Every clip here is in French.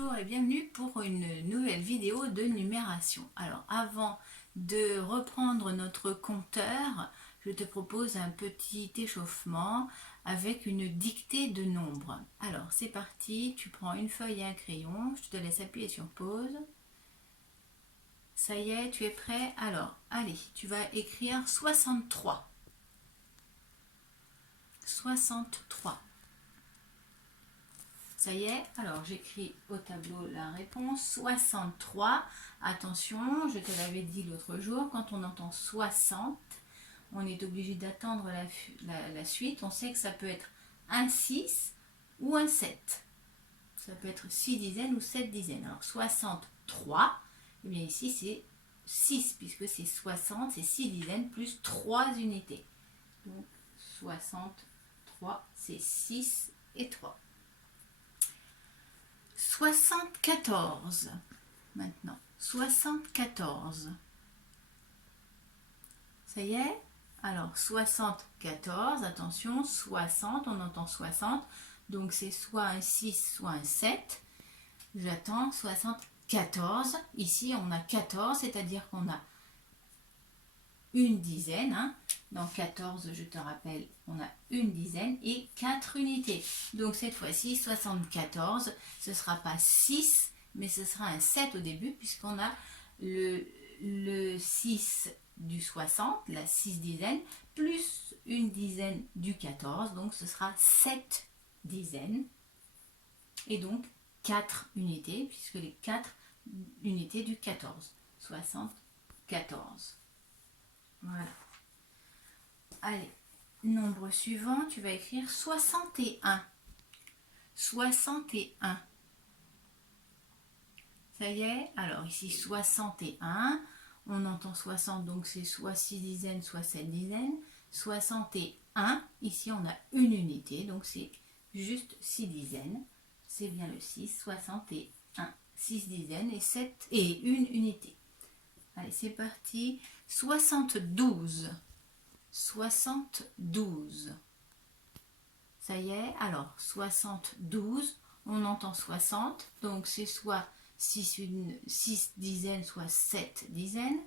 Bonjour et bienvenue pour une nouvelle vidéo de numération. Alors avant de reprendre notre compteur, je te propose un petit échauffement avec une dictée de nombres. Alors c'est parti, tu prends une feuille et un crayon, je te laisse appuyer sur pause. Ça y est, tu es prêt? Alors allez, tu vas écrire 63. 63. Ça y est, alors j'écris au tableau la réponse 63. Attention, je te l'avais dit l'autre jour, quand on entend 60, on est obligé d'attendre la suite. On sait que ça peut être un 6 ou un 7. Ça peut être 6 dizaines ou 7 dizaines. Alors 63, et bien ici c'est 6, puisque c'est 60, c'est 6 dizaines plus 3 unités. Donc 63, c'est 6 et 3. 74 maintenant. 74. Ça y est? Alors 74, attention, 60, on entend 60. Donc c'est soit un 6, soit un 7. J'attends 74. Ici on a 14, c'est-à-dire qu'on a une dizaine. Dans 14, je te rappelle, on a une dizaine et 4 unités. Donc cette fois-ci, 74, ce ne sera pas 6, mais ce sera un 7 au début, puisqu'on a le 6 du 60, la 6 dizaines, plus une dizaine du 14, donc ce sera 7 dizaines. Et donc 4 unités, puisque les 4 unités du 14, 74. Voilà. Allez, nombre suivant, tu vas écrire 61. 61. Ça y est, alors ici 61, on entend 60, donc c'est soit 6 dizaines, soit 7 dizaines. 61, ici on a une unité, donc c'est juste 6 dizaines. C'est bien le 6, 61, 6 dizaines et 7 et une unité. Allez, c'est parti. 72. 72. Ça y est, alors 72, on entend 60, donc c'est soit 6 dizaines, soit 7 dizaines.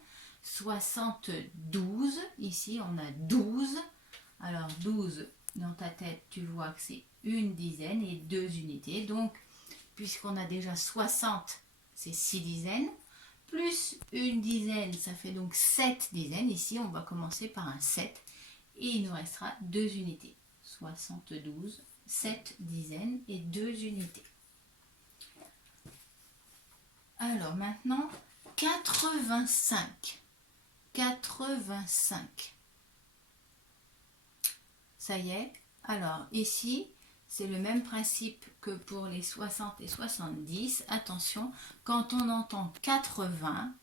72, ici on a 12. Alors 12, dans ta tête, tu vois que c'est une dizaine et 2 unités. Donc, puisqu'on a déjà 60, c'est 6 dizaines. Plus une dizaine, ça fait donc 7 dizaines. Ici, on va commencer par un 7 et il nous restera 2 unités. 72, 7 dizaines et 2 unités. Alors maintenant, 85. 85. Ça y est. Alors ici, c'est le même principe que pour les 60 et 70. Attention, quand on entend 80,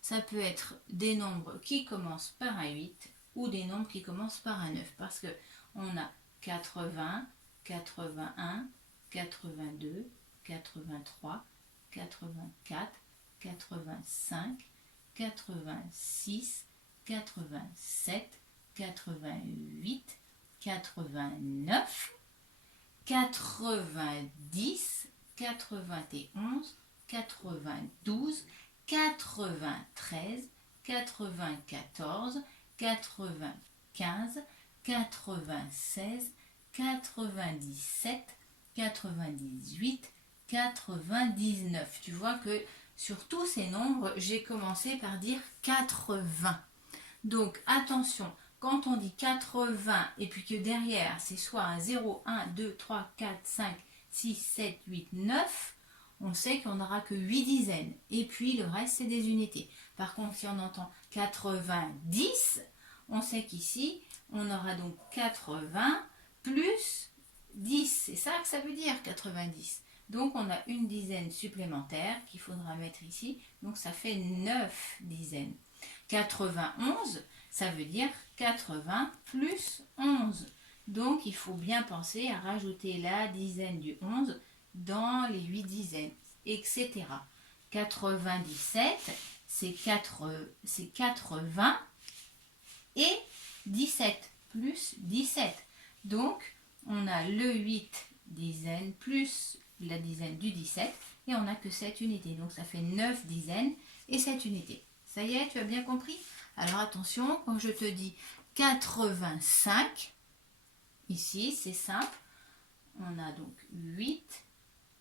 ça peut être des nombres qui commencent par un 8 ou des nombres qui commencent par un 9. Parce que on a 80, 81, 82, 83, 84, 85, 86, 87, 88, 89, 90, 91, 92, 93, 94, 95, 96, 97, 98, 99. Tu vois que sur tous ces nombres, j'ai commencé par dire 80. Donc attention, quand on dit 80 et puis que derrière c'est soit un 0, 1, 2, 3, 4, 5, 6, 7, 8, 9, on sait qu'on n'aura que 8 dizaines. Et puis le reste c'est des unités. Par contre, si on entend 90, on sait qu'ici on aura donc 80 plus 10. C'est ça que ça veut dire 90. Donc on a une dizaine supplémentaire qu'il faudra mettre ici. Donc ça fait 9 dizaines. 91, ça veut dire 80 plus 11. Donc il faut bien penser à rajouter la dizaine du 11 dans les 8 dizaines, etc. 97, c'est 80 et 17 plus 17. Donc on a le 8 dizaines plus la dizaine du 17 et on n'a que 7 unités. Donc ça fait 9 dizaines et 7 unités. Ça y est, tu as bien compris? Alors attention, quand je te dis 85, ici c'est simple, on a donc 8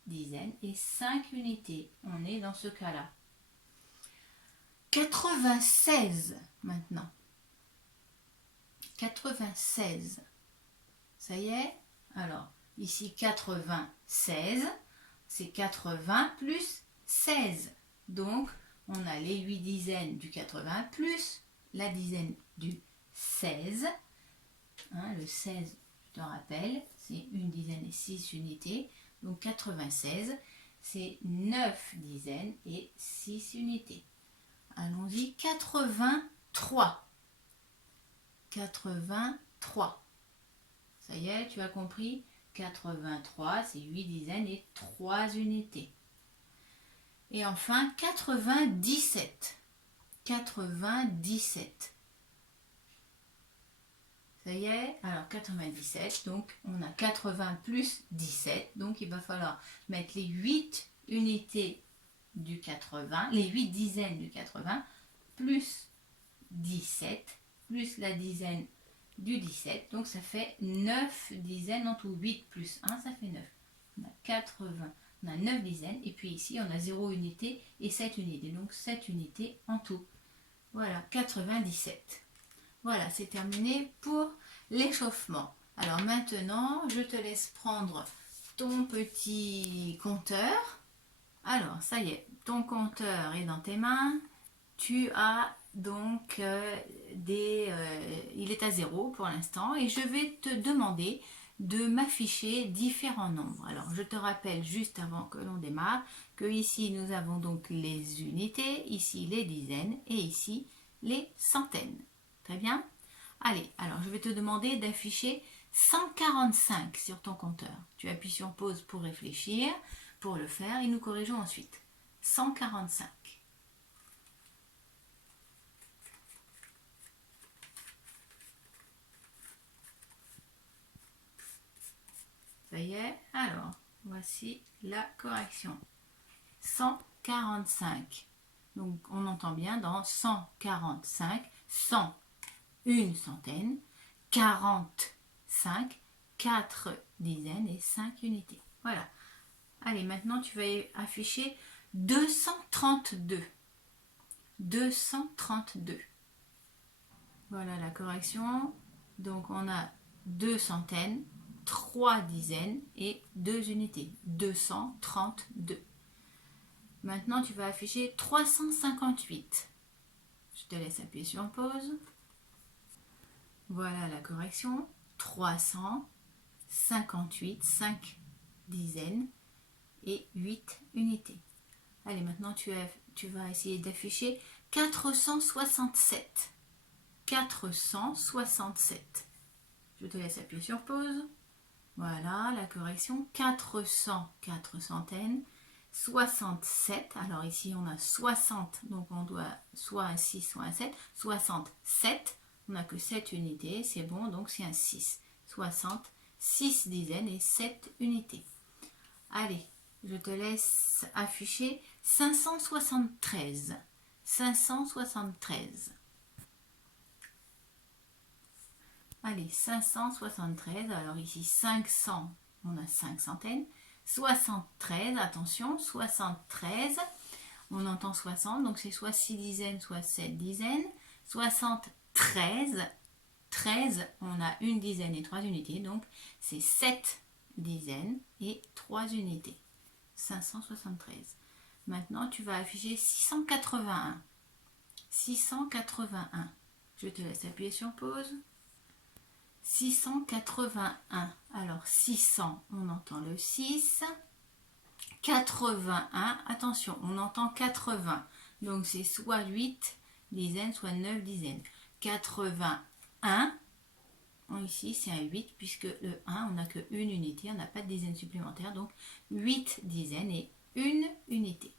dizaines et 5 unités. On est dans ce cas-là. 96 maintenant. 96. Ça y est? Alors, ici 96, c'est 80 plus 16. Donc, on a les 8 dizaines du 80 plus la dizaine du 16. Hein, le 16, je te rappelle, c'est une dizaine et 6 unités. Donc 96, c'est 9 dizaines et 6 unités. Allons-y, 83. 83. Ça y est, tu as compris? 83, c'est 8 dizaines et 3 unités. Et enfin, 97. 97. Ça y est? Alors 97, donc on a 80 plus 17, donc il va falloir mettre les 8 unités du 80, les 8 dizaines du 80, plus 17, plus la dizaine du 17, donc ça fait 9 dizaines en tout. 8 plus 1, ça fait 9. On a 80, on a 9 dizaines, et puis ici on a 0 unité et 7 unités, donc 7 unités en tout. Voilà, 97. Voilà, c'est terminé pour l'échauffement. Alors maintenant, je te laisse prendre ton petit compteur. Alors, ça y est, ton compteur est dans tes mains. Tu as donc il est à 0 pour l'instant et je vais te demander de m'afficher différents nombres. Alors, je te rappelle juste avant que l'on démarre que ici nous avons donc les unités, ici les dizaines et ici les centaines. Très bien? Allez, alors je vais te demander d'afficher 145 sur ton compteur. Tu appuies sur pause pour réfléchir, pour le faire et nous corrigeons ensuite. 145. Ça y est, alors voici la correction. 145. Donc on entend bien dans 145, 100, une centaine, 45, 4 dizaines et 5 unités. Voilà. Allez, maintenant tu vas afficher 232. 232. Voilà la correction. Donc on a 2 centaines, 3 dizaines et 2 unités. 232. Maintenant tu vas afficher 358. Je te laisse appuyer sur pause. Voilà la correction. 358, 5 dizaines et 8 unités. Allez, maintenant tu vas essayer d'afficher 467. 467. Je te laisse appuyer sur pause. Voilà la correction. 400, 4 centaines. 67. Alors ici on a 60, donc on doit soit un 6, soit un 7. 67. On n'a que 7 unités, c'est bon, donc c'est un 6. 60, 6 dizaines et 7 unités. Allez, je te laisse afficher 573. 573. Allez, 573. Alors ici 500, on a 5 centaines. 73, attention, 73. On entend 60, donc c'est soit 6 dizaines, soit 7 dizaines. 73, 13, on a une dizaine et 3 unités, donc c'est 7 dizaines et 3 unités. 573. Maintenant, tu vas afficher 681. 681. Je te laisse appuyer sur pause. 681. Alors, 600, on entend le 6. 81, attention, on entend 80. Donc, c'est soit 8 dizaines, soit 9 dizaines. 81. Ici, c'est un 8, puisque le 1, on n'a que une unité, on n'a pas de dizaines supplémentaires. Donc, 8 dizaines et une unité.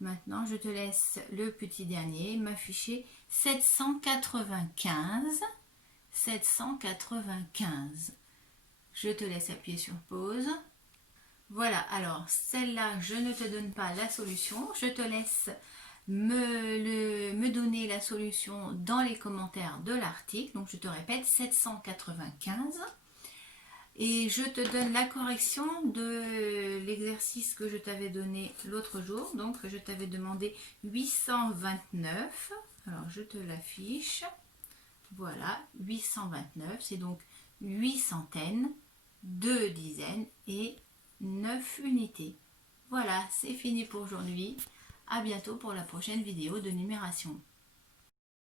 Maintenant, je te laisse le petit dernier m'afficher 795. 795. Je te laisse appuyer sur pause. Voilà, alors celle-là, je ne te donne pas la solution. Je te laisse me donner la solution dans les commentaires de l'article. Donc je te répète, 795. Et je te donne la correction de l'exercice que je t'avais donné l'autre jour. Donc je t'avais demandé 829. Alors je te l'affiche. Voilà, 829. C'est donc 8 centaines, 2 dizaines et 9 unités. Voilà, c'est fini pour aujourd'hui. À bientôt pour la prochaine vidéo de numération.